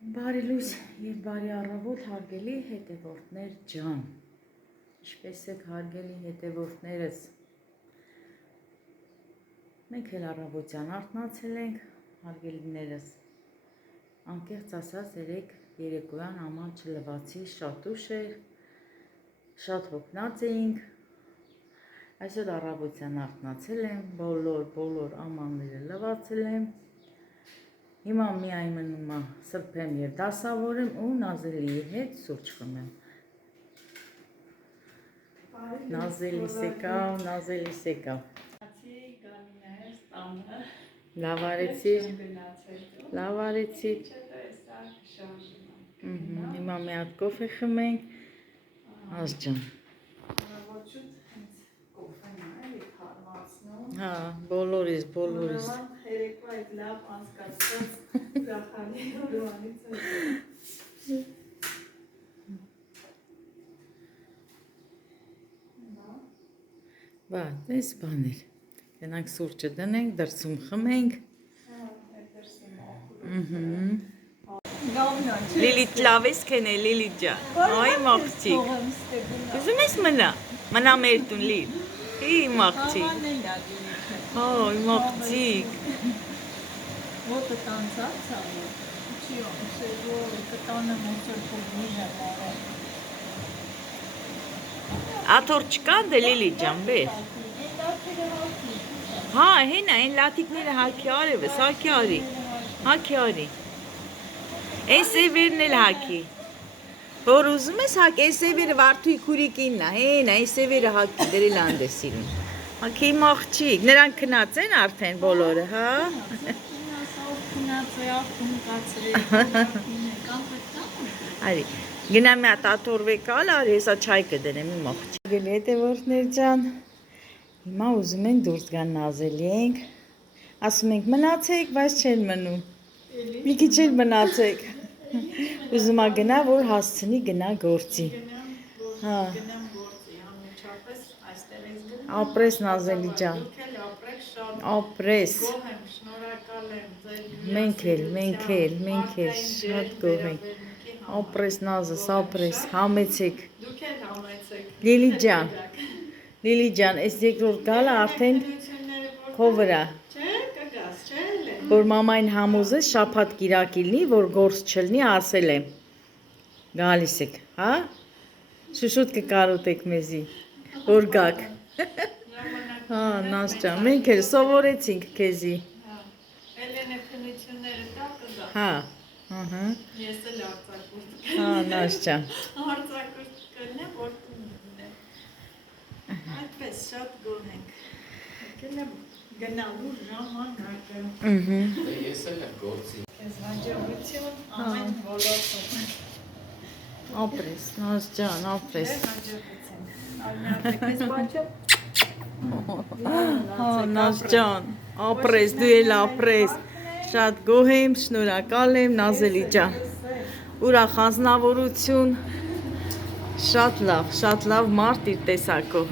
Բարի լույս և բարի առավոտ հարգելի հետևորդներ ջան, ինչպես եք հարգելի հետևորդներս, մենք էլ առավոտյան արթնացել ենք, հարգելիներս, անկեղծ ասած երեկոյան աման չլվացի, շատ ուշ էր, շատ հոգնած էինք, այսօր առավոտյան արթնացել եմ, բոլոր ամանները լվացել եմ. Հիմա միայն մնում է սրբեմ և դասավորեմ ու Նազելիի հետ սուրճ խմեմ։ Նազելիս եկավ։ Լավ արեցիր։ Հիմա մի հատ կոֆե խմենք, ազջան։ Հա, բոլորիս։ Երեկվա այդ լավ անցկացած ուրախալի օրվանից Բա, տես բաներ, գնանք սուրճը դնենք, դրսում խմենք։ Լիլիթ լավ ես քենե, Լիլիթ ջան, այ մաղջիկ, ուզում ես մնա մեր տուն Լիլ, իմ աղջիկ, այ մաղջիկ։ Вот это танцаться, чего, կտանը մոսորքով նիժը բարը։ Աթոր չկա դե Լիլիթ ջան, բեր։ Հա, հենա, են լաթիկները հաքի արևս, հաքի արի։ Են սևերն էլ հաքի։ Որ ուզում ես հաքի, են սևերը վարդույի քուրիկինն է, հենա, են սևերը հաքի, դրել անդեսիլին։ Հաքի իմ աղջիկ, նրանք քնած են արդեն բոլորը, հա։ Արի, գնա մի հատ աթորվե կալ, արի, հեսա չայ կդնեմ իմ աղջիկ։ Գելի հետևորդներ ջան, հիմա ուզում ենք դուրս գան Նազելի ենք, ասում ենք մնացեք, բայց չեն մնում, մի քիչ էլ մնացեք, ուզում ա գնա, որ հասցնի գնա գործի, ապրես Նազելի ջան, ապրես, մենք էլ, շատ գոհ ենք, ապրես Նազս, ապրես, համեցեք, Լիլի ջան, ես երկրորդ գալը արդեն քո վրա, որ մամային համոզես շաբաթ կիրակիլնի, որ գործ չլնի, ասել եմ, գալիս եք, հա, շուշուտ կկարոտեք մեզի, որ գաք, հա, Նազ ջան, մենք էլ սովորեցինք քեզի, հա, ես էլ արձակուրդ հա, Նազ ջան, կնեմ, որ այդպես շատ գոհ ենք, գնալու ժամանակը, ես էլ եմ գործի, կեզ հաջողություն ամեն ոլորտում, ապրես, Նազ ջան, ապրես, Նազ ջան, ապրես, դու էլ ապրես, շատ գոհ եմ, շնորհակալ եմ, Նազելի ջան, ուրախ անձնավորություն, շատ լավ մարդ իր տեսակով,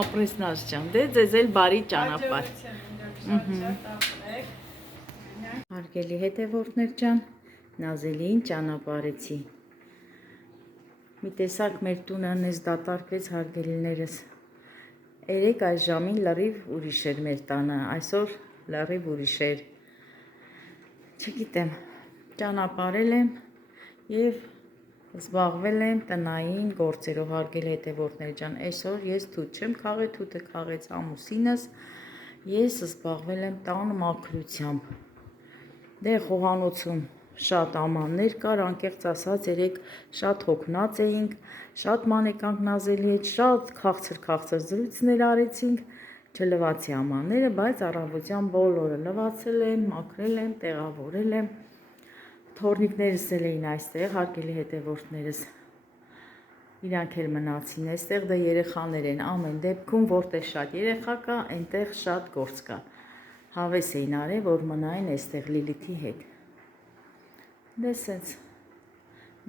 ապրես Նազ ջան, դե ձեզ էլ բարի ճանապարհ, հարգելի հետևորդներ ջան, Նազելիին ճանապարհեցի, մի տեսակ մեր տունը նես դատարկվեց հարգելիներս, երեկ այս ժամին լրիվ ուրիշ էր մեր տանը, այսօր լրիվ ուրիշ էր, չգիտեմ, ճանապարհել եմ և զբաղվել եմ տնային գործերով հարգելի հետևորդներ ջան, այսօր ես թութ չեմ քաղել, թութը քաղեց ամուսինս, ես զբաղվել եմ տան մաքրությամբ, դե խոհանոցում շատ ամաններ կար, անկեղծ ասած երեկ շատ հոգնած էինք, շատ մանեկանք Նազելի հետ, շատ քաղցր զրույցներ արեցինք, չլվացի ամանները, բայց առավոտյան բոլորը լվացել եմ, մաքրել եմ, տեղավորել եմ, թոռնիկներս էլ էին այստեղ, հարգելի հետևորդներս, իրանք էլ մնացին այստեղ, դա երեխաներ են, ամեն դեպքում, որտեղ շատ երեխա կա, այնտեղ շատ գործ կա, հավես էին արել, որ մնային այստեղ Լիլիթի հետ, դե սենց,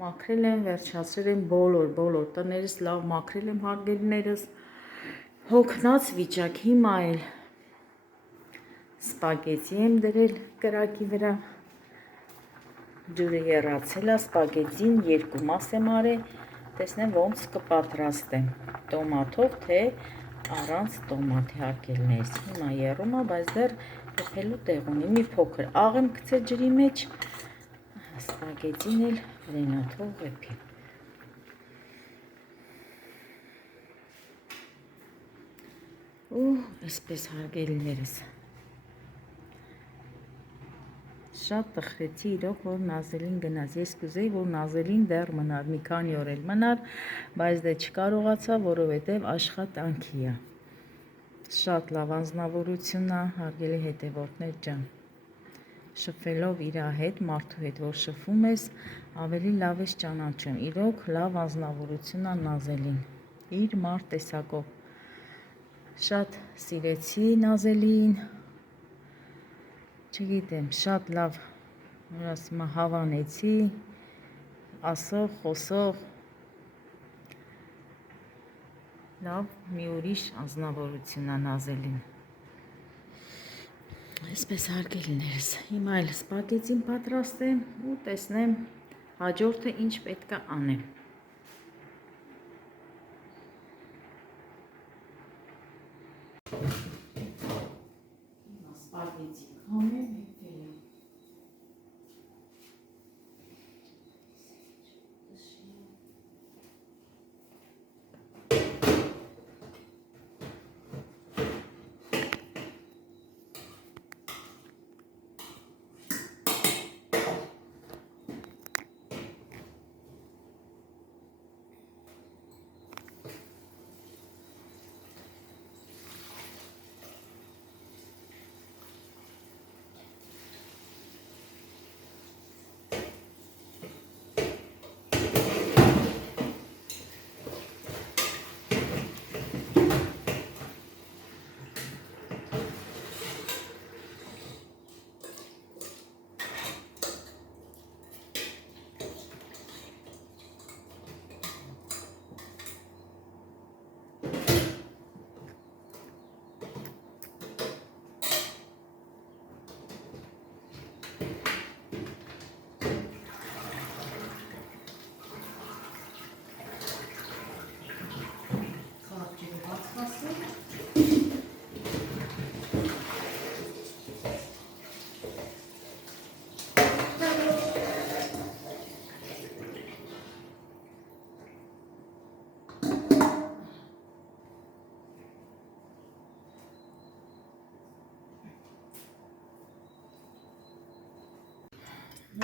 մաքրել եմ, վերջացրել եմ բոլոր տներս լավ մաքրել եմ հարգելիներս, հոգնած վիճակ, հիմա էլ սպագետի եմ դրել կրակի վրա, Ջուրը եռացել է, սպագետին երկու մաս եմ արել, տեսնեմ ոնց կպատրաստեմ, տոմաթով թե առանց տոմաթի հարգելներից։ Հիմա եռում է, բայց դեռ եփելու տեղ ունի, մի փոքր աղ եմ գցել ջրի մեջ, սպագետին էլ վրենաթով եփի։ Ու այսպես հարգելիներս։ Շատ տխրեցի իրոք, որ Նազելին գնաց, ես կուզեի, որ Նազելին դեռ մնար, մի քանի օր էլ մնար, բայց դե չկարողացա, որովհետև աշխատանքի է։ Շատ լավ անձնավորություն է, հարգելի հետևորդներ ջան, շփվելով իր հետ, մարդու հետ, որ շփվում ես, ավելի լավ ես ճանաչում, իրոք լավ անձնավորություն է Նազելին, իր մարդ տեսակով, շատ սիրեցի Նազելին, չգիտեմ, շատ լավ, ասում եմ, հավանեցի, ասող, խոսող, լավ, մի ուրիշ անձնավորություն է Նազելին։ Այսպես հարգելիներս, հիմա էլ սպագետին պատրաստեմ ու տեսնեմ հաջորդը ինչ պետք է անեմ։ Սպագետի քամեմ եփել եմ։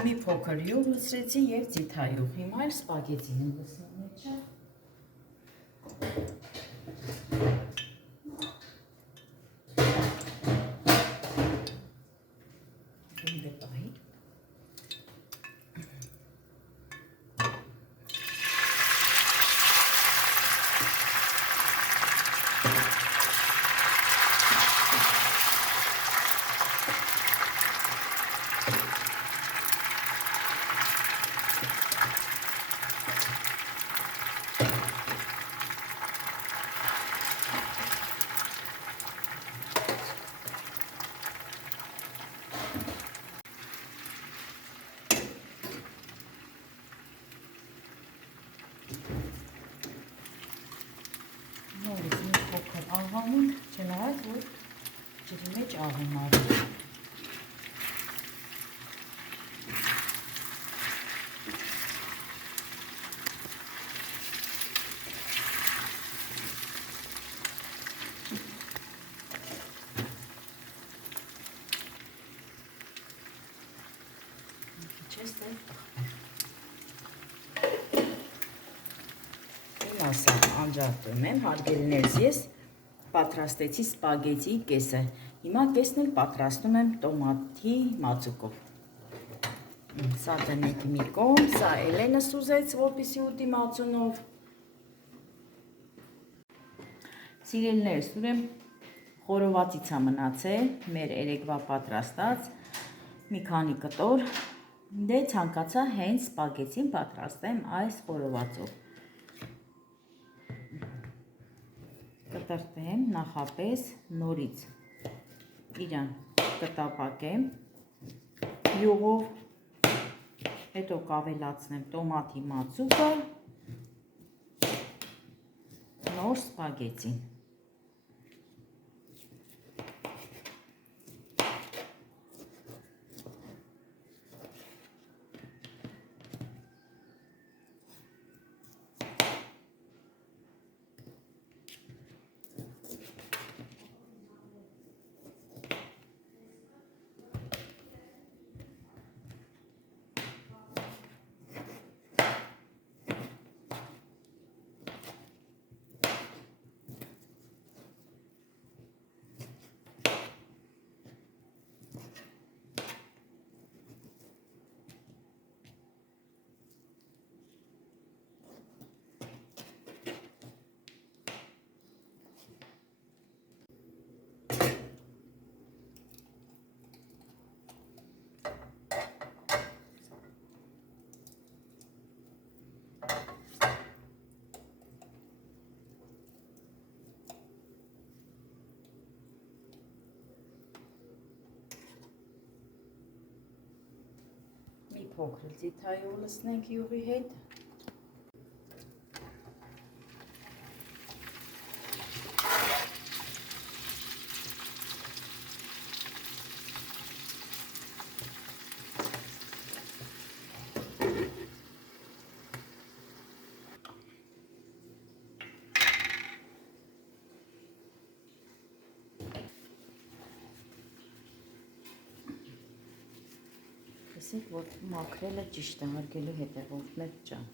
Մի փոքր յուղ լցրեցի և ձիթայուղ, հիմա էլ սպագետին եմ լցնում մեջը։ Նորից մի փոքր աղանում, չնայած, որ ջրի մեջ աղ եմ արել։ Չես տեղ ասա, անջատում եմ, հարգելիներս, ես պատրաստեցի սպագետի կեսը, հիմա կեսն էլ պատրաստում եմ տոմատի մածուկով, սա դնեք մի կողմ, սա Էլենս ուզեց, որպեսզի ուտի մածունով, սիրելիներս, ուրեմն խորովածից է մնացել, մեր երեկվա պատրաստած, մի քանի կտոր, դե ցանկացա հենց սպագետին պատրաստեմ այս խորովածով, կտրտեմ նախապես նորից, իրան կտապակեմ յուղով, Հետո կավելացնեմ տոմատի մածուկը, նոր սպագեցին։ Մի փոքր ձիթայով լցնենք յուղի հետ։ Տեսեք, որ մաքրելը ճիշտ է, հարգելի հետևորդներ ջան։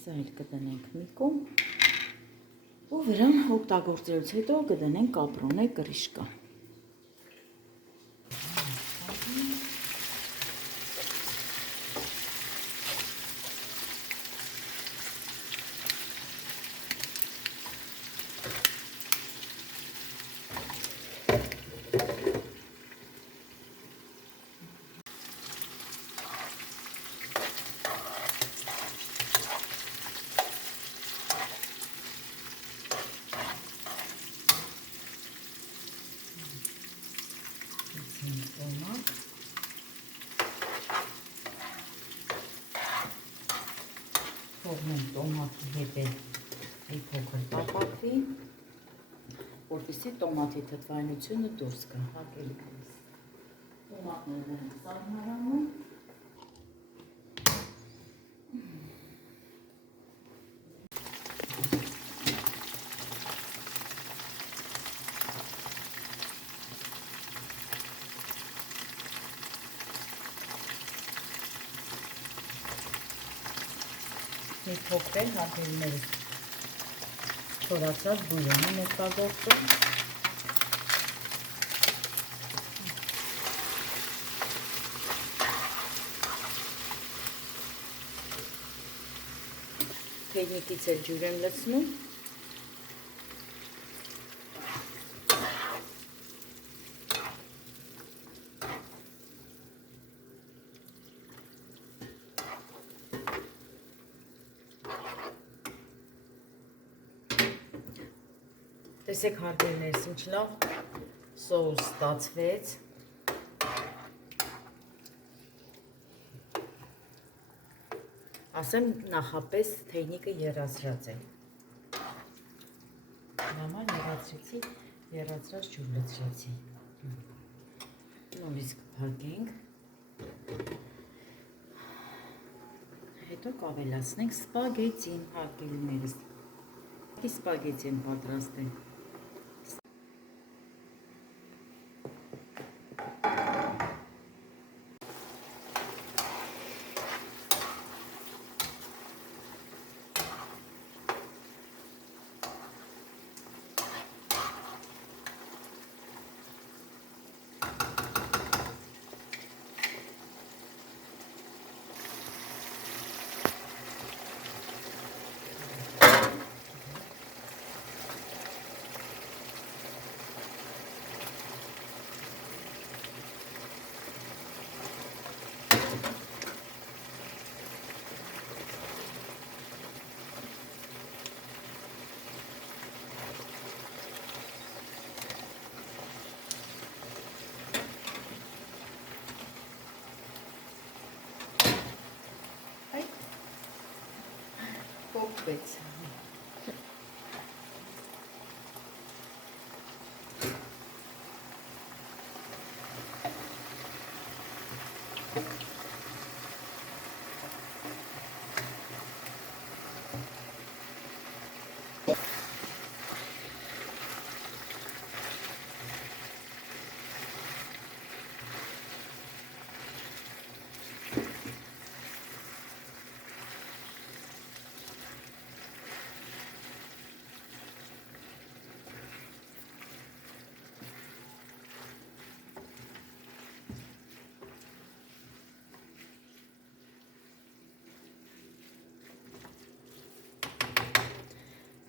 Սա էլ կդնենք մի կողմ ու վրան օգտագործելուց հետո կդնենք կապրոնե կրիշկա։ Տոմատ, թողնենք տոմատի հետ մի փոքր պապատվի, որպեսզի տոմատի թթվայնությունը դուրս գա, հարգելի ինձ։ Տոմատներն ենք սարմարանում։ Մի փոքր հարգելիներս չորացած բուժանի ներկայացում։ Թեյնիկից էլ ջուր եմ լցնում։ Տեսեք հարգելիներս, ինչ լավ սոուս ստացվեց։ Ասեմ նախապես թեյնիկը եռացրած է։ Նամար եռացրեցի, եռացրած ջուր լցրեցի։ Նորից կփակենք։ Հետո կավելացնենք սպագեցին, հարգելիներս։ Սպագեցի եմ պատրաստել։ Մտվեց։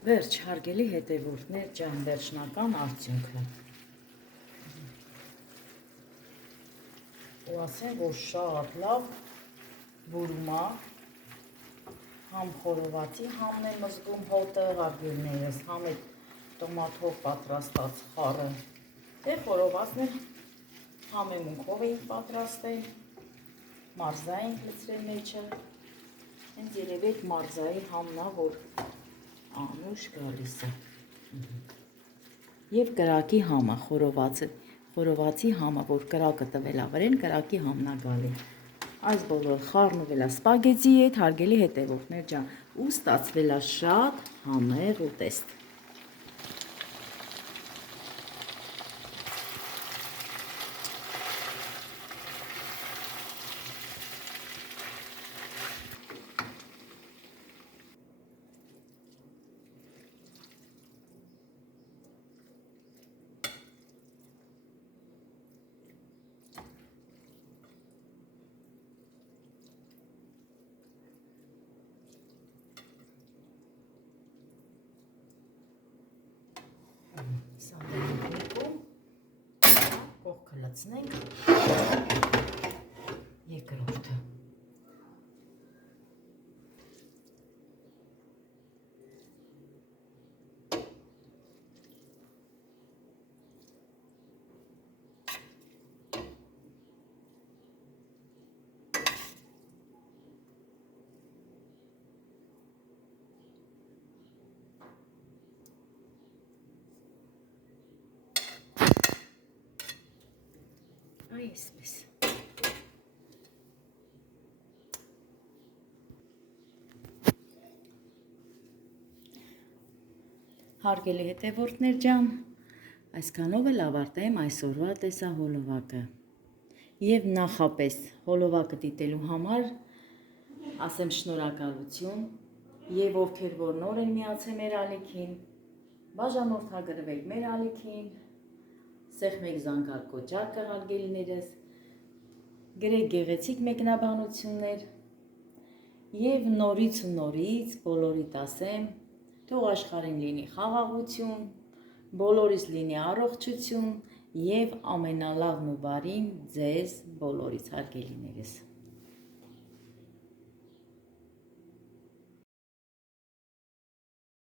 Վերջ, հարգելի հետևորդներ, ջան, վերջնական արդյունքը։ Ու ասեմ, որ շատ լավ բուրում է, համ խորովածի համն եմ զգում հոտը, հարգելիներս, համ այդ տոմատով պատրաստած խառը։ Դե խորովածն էլ համեմունքով էինք պատրաստել, մարզա էինք լցրել մեջը, հենց երևի այդ մարզայի համն է, որ անուշ գալիս է։ Եվ կրակի համը, խորովածի համը, որ կրակը տվել է վրեն, կրակի համն է գալի։ Այս բոլոր խառն ու վելա սպագեցի հետ, հարգելի հետևորդներ ջան, ու ստացվել է շատ համեղ ուտեստ։ Սանդենիկում կողքը լցնենք երկրորդը։ Այսպես։ Հարգելի հետևորդներ ջան, այսքանով էլ ավարտեմ այսօրվա տեսահոլովակը։ Եվ նախապես հոլովակը դիտելու համար ասեմ շնորհակալություն եւ ովքեր որ նոր են միացել մեր ալիքին, բաժանորդագրվեք մեր ալիքին, սեղմեք զանգակ կոճակը հարգելիներս, գրեք գեղեցիկ մեկնաբանություններ եւ նորից ու նորից բոլորիդ ասեմ, թող աշխարհին լինի խաղաղություն, բոլորիս լինի առողջություն եւ ամենալավն ու բարին ձեզ բոլորից հարգելիներս։